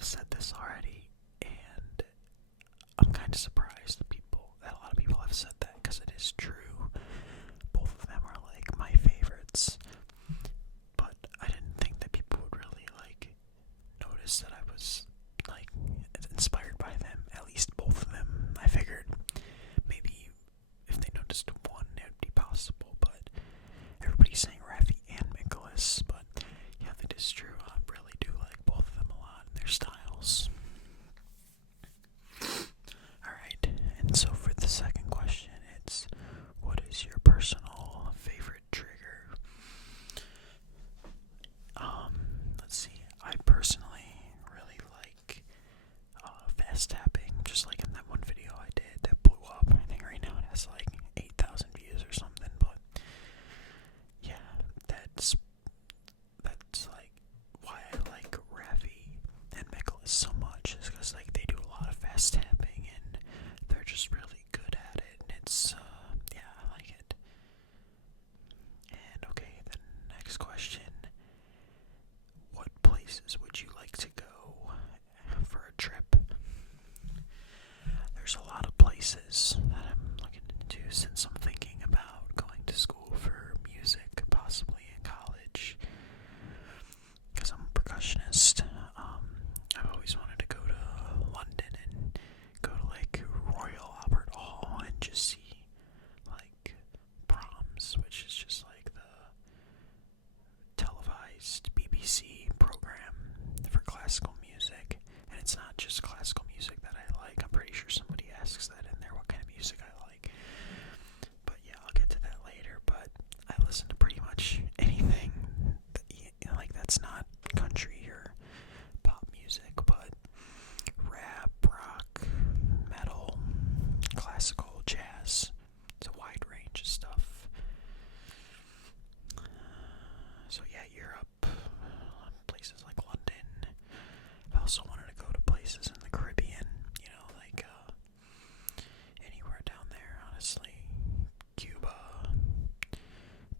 have said this already, and I'm kind of surprised that a lot of people have said that, because it is true. Both of them are like my favorites, but I didn't think that people would really like notice that I was like inspired by them. At least both of them. I figured maybe if they noticed one, it would be possible, but everybody's saying Raffi and Nicholas. But yeah, that is true. I really do like both of them a lot and their styles. Alright, and so for the second question, it's what is your personal favorite trigger? Let's see. I personally really like fast tapping, just like in that one video I did that blew up. I think right now it has like 8,000 views or something, but yeah, that's like why I like Raffi and Nicholas so much, is because like they do a lot of fast tapping and they're just really good at it, and it's yeah, I like it. And okay, the next question: what places would you like to go for a trip? There's a lot of places that I'm looking into, since I'm thinking about going to school for music, possibly in college, because I'm a percussionist. I've always wanted to go to London and go to like Royal Albert Hall and just see like proms, which is just like the televised BBC program for classical music. And it's not just classical music that I like. I'm pretty sure somebody asks that in there, what kind of music I like. But yeah, I'll get to that later. But I listen to pretty much anything that, like that's not country or pop music, but rap, rock, metal, classical, jazz. It's a wide range of stuff. So yeah, Europe, places like London. I also wanted to go to places in the Caribbean, like anywhere down there, honestly. Cuba,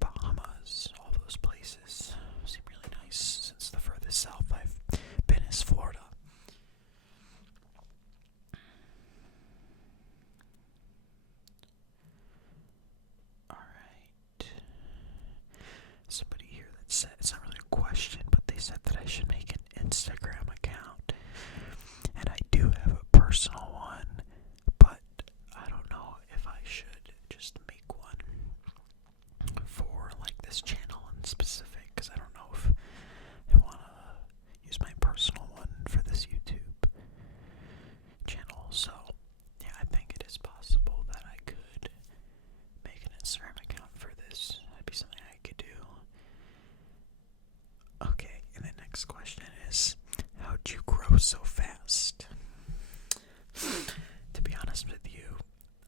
Bahamas, all those places seem really nice, since the furthest south I've been is Florida. Alright. Somebody here that said, it's not really a question, but they said that I should make an Instagram account. And I do have a personal one, but I don't know if I should just make one for like this channel in specific, because I don't know if I want to use my personal one for this YouTube channel. So yeah, I think it is possible that I could make an Instagram account for this. That'd be something I could do. Okay, and the next question is, how'd you grow so fast? To be honest with you,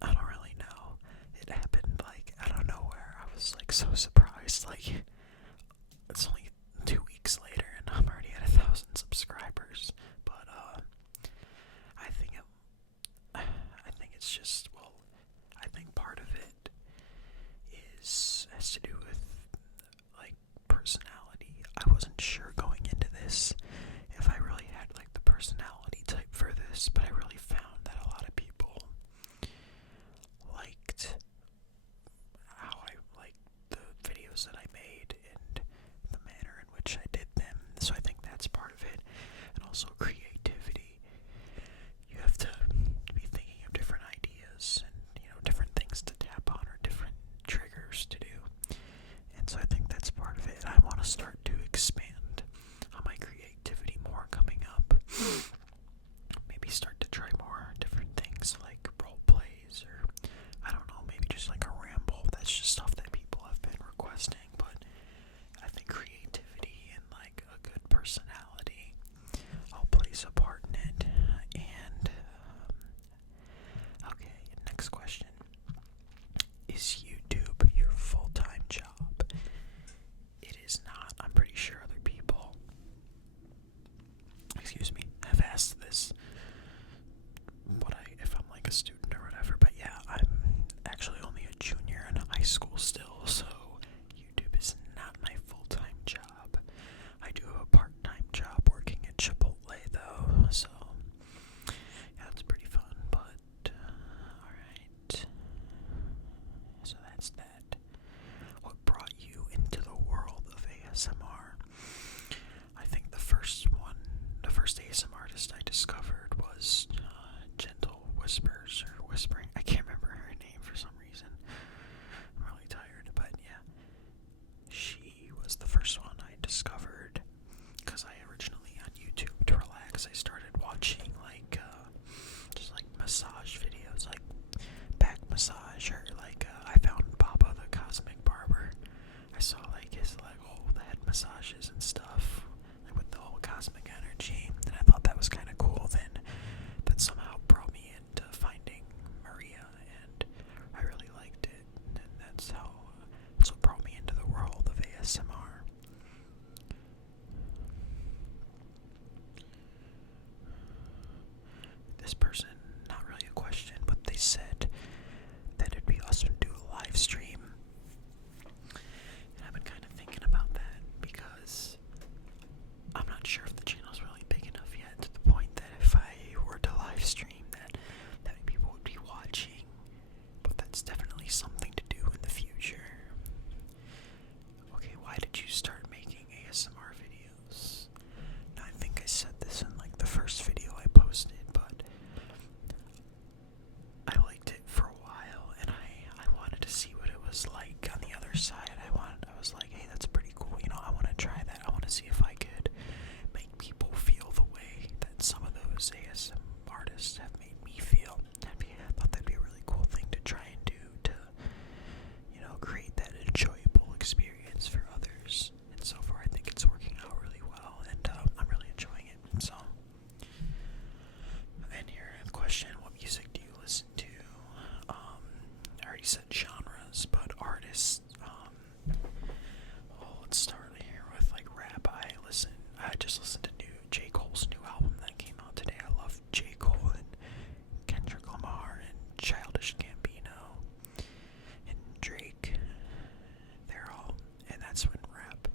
I don't really know. It happened like out of nowhere. I was like so surprised. Like, it's only 2 weeks later and I'm already at 1,000 subscribers. But I think it's just, well, I think part of it has to do with like personality. I wasn't sure going into this if I really had like the personality type for this, but I really found that a lot of people liked how I like the videos that I made and the manner in which I did them. So I think that's part of it. And also creativity. You have to be thinking of different ideas and different things to tap on or different triggers to do. because I started watching like just like massage videos, like back massage, or like I found Baba the Cosmic Barber. I saw like his like whole head massages and stuff, like with the whole cosmic energy, and I thought that was kind of cool. Then that somehow brought me into finding Maria, and I really liked it, and that's what brought me into the world of ASMR. This person, not really a question, but they said that it'd be awesome to do a live stream. And I've been kind of thinking about that because I'm not sure if the channel's really big enough yet to the point that if I were to live stream that many people would be watching. But that's definitely something to do in the future. Okay, why did you start making ASMR videos? Now, I think I said this in like the first video I posted, but I liked it for a while, and I wanted to see what it was like on the other side. I was like, hey, that's pretty cool. I want to try that. I want to see if I could make people feel the way that some of those ASMR artists have made me feel. I thought that'd be a really cool thing to try and do to, create that enjoyable experience for others. And so far, I think it's working out really well, and I'm really enjoying it. So, and here, the question: what music do you listen to? I already said genres, but artists. Well, let's start here with like rap. I just listened to J. Cole's new album that came out today. I love J. Cole and Kendrick Lamar and Childish Gambino and Drake. And that's in rap.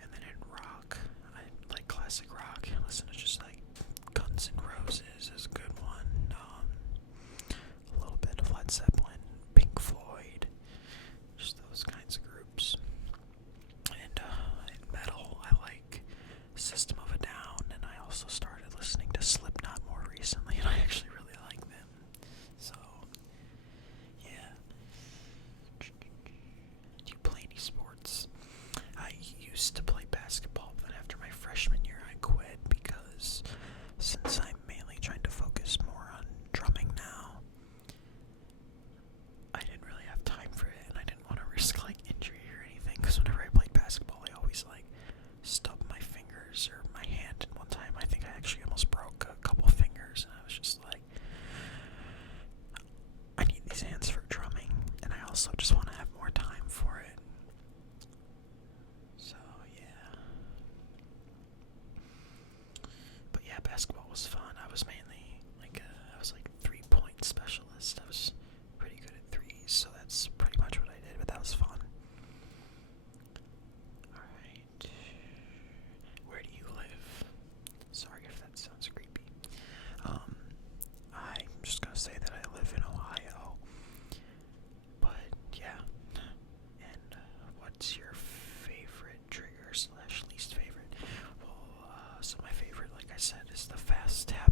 And then in rock, I like classic rock. I listen to just like Guns N' Roses is a good one. A little bit of Led Zeppelin, Pink Floyd, just those kinds of groups. And in metal, I like System of a Down, and I also started listening to Slipknot more recently, and I actually really like them. So, yeah. Do you play any sports? I used to play basketball, but after my freshman year, I quit because since I'm mainly trying to focus more on drumming now, I didn't really have time for it, and I didn't want to risk like injury or anything. Because whenever I played basketball, I always like stubbed my fingers or my hand. And one time, I think I actually almost broke a couple fingers, and I was just like, I need these hands for drumming, and I also just want to have more time for it. So yeah. But yeah, basketball was fun. I was mainly like I was like 3-point specialist. I was pretty good at threes, so that's pretty much what I did. But that was fun. All right, where do you live? Sorry if that sounds creepy. I'm just gonna say that I live in Ohio. But yeah. And what's your favorite trigger / least favorite? Well, so my favorite, like I said, is the fast tap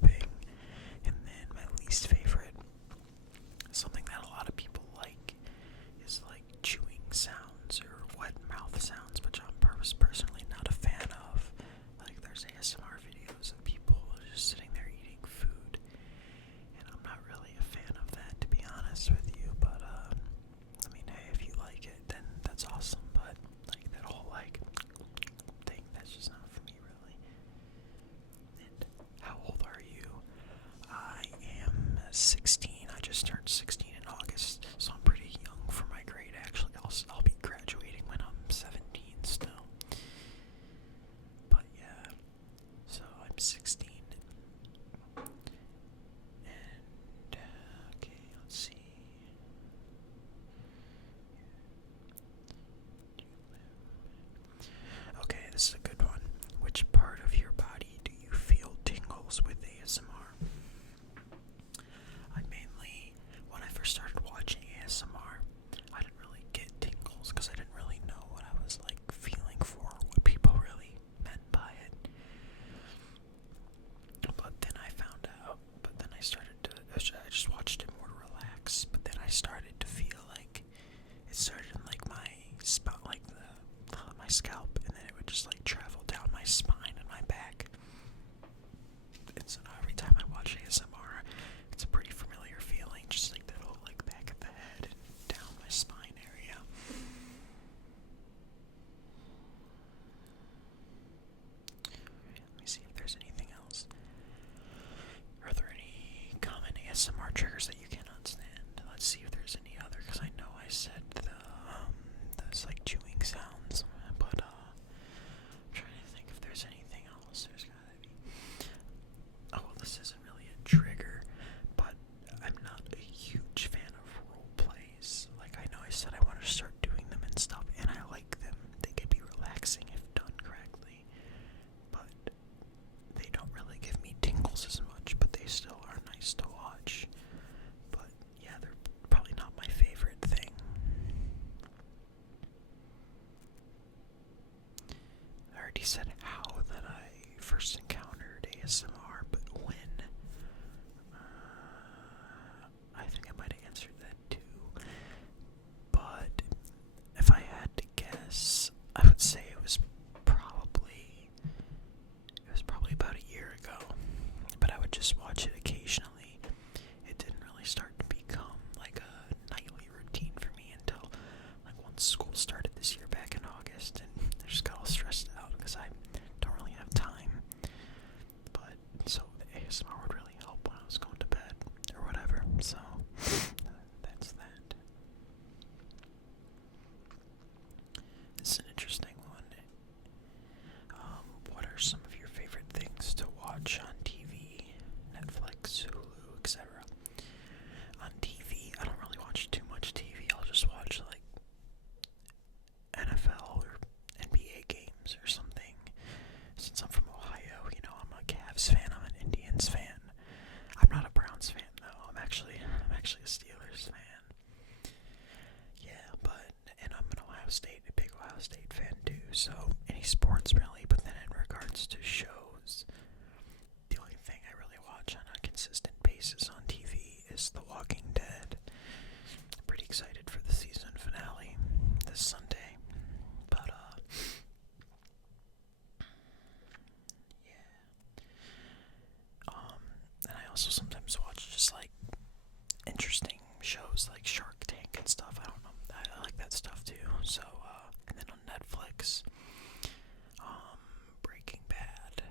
triggers that you cannot stand. Let's see if there's any other, because I know I said those like chewing sounds, but I'm trying to think if there's anything else. There's gotta be. Oh, well, this isn't really a trigger, but I'm not a huge fan of role plays. Like, I know I said I want to start doing them and stuff, and I like them. They can be relaxing if done correctly, but they don't really give me tingles as much, but they still are nice to watch. But yeah, they're probably not my favorite thing. I already said how that I first encountered ASMR, but when? I think I might have answered that too. But if I had to guess, I would say it was probably about a year ago. But I would just watch it occasionally. It didn't really start to become like a nightly routine for me until like once school started this year back in August, and I just got all stressed out because I don't really have time. But so the ASMR would really help when I was going to bed or whatever. So that's that. It's an interesting one. What are some of your favorite things to watch on TV? Netflix, Hulu, etc. On TV, I don't really watch too much TV. I'll just watch like NFL or NBA games or something. Since I'm from Ohio, I'm a Cavs fan, I'm an Indians fan. I'm not a Browns fan though. I'm actually a Steelers fan. Yeah, and I'm a big Ohio State fan too. So any sports really, but then in regards to shows, the only thing I really watch on a consistent basis on TV is The Walking Dead. I'm pretty excited for the season finale this Sunday. But yeah. And I also sometimes watch just like interesting shows like Shark Tank and stuff. I don't know. I like that stuff too. So and then on Netflix, Breaking Bad.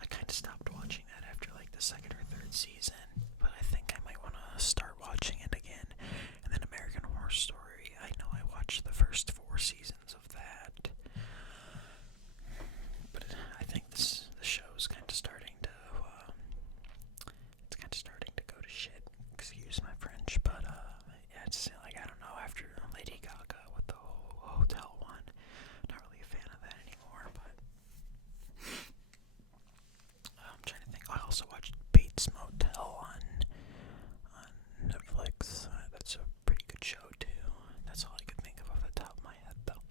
I kind of stopped watching that after like the second or third season, but I think I might want to start watching it again. And then American Horror Story. I know I watched the first 4 seasons of that, but I think the show is kind of starting to go to shit. Excuse my French, but yeah, it's like, I don't know, after Lady Gaga with the whole hotel one, not really a fan of that anymore. But I'm trying to think. I also watched Bates Motel on Netflix. That's a pretty good show too. That's all I could think of off the top of my head, though.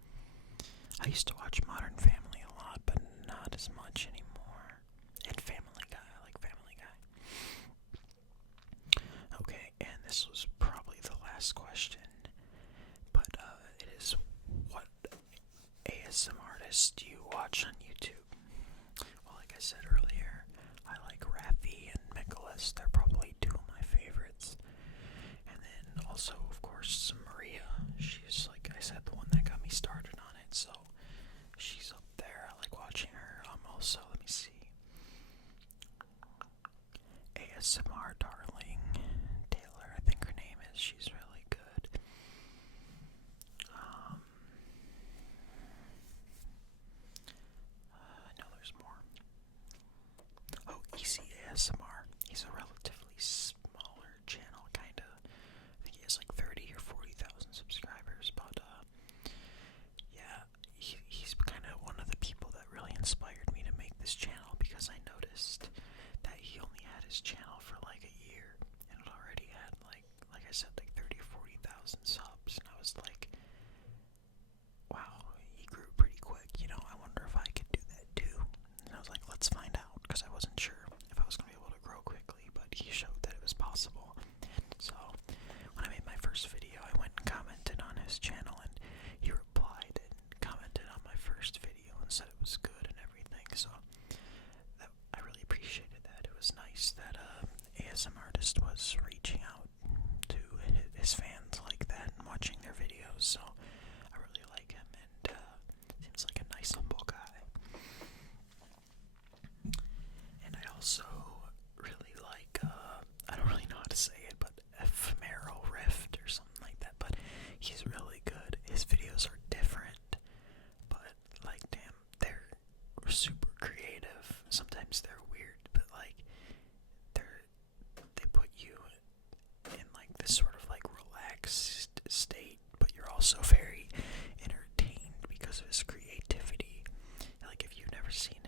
I used to watch Modern Family a lot, but not as much anymore. And Family Guy. I like Family Guy. Okay, and this was probably the last question, but it is, what ASM artists do you watch on YouTube? Well, like I said earlier, I like Raffi and Nicholas. They're probably 2 of my favorites. And then also, of course, Maria. She's, like I said, the one that got me started on it, so she's up there. I like watching her. Also, let me see, ASMR Darling Taylor, I think her name is. She's really good. I know there's more. Oh, Easy ASMR. He's a relatively smaller channel, kinda. I think he has like 30 or 40,000 subscribers, but yeah, he's kind of one of the people that really inspired me to make this channel, because I noticed that he only had his channel for like a year, and it already had like I said, like 30 or 40,000 subs, and I was like, wow, he grew pretty quick, I wonder if I could do that too. And I was like, let's find out, because I wasn't sure if I was going to be able to grow quickly, but he showed that it was possible. And so when I made my first video, I went and commented on his channel, and he replied and commented on my first video and said it was good and everything. So I really appreciated that. It was nice that ASM artist was reaching out to his fans like that and watching their videos. So I really like him, and seems like a nice, humble guy. And I also really like, I don't really know how to say it, but also very entertained because of his creativity. Like, if you've never seen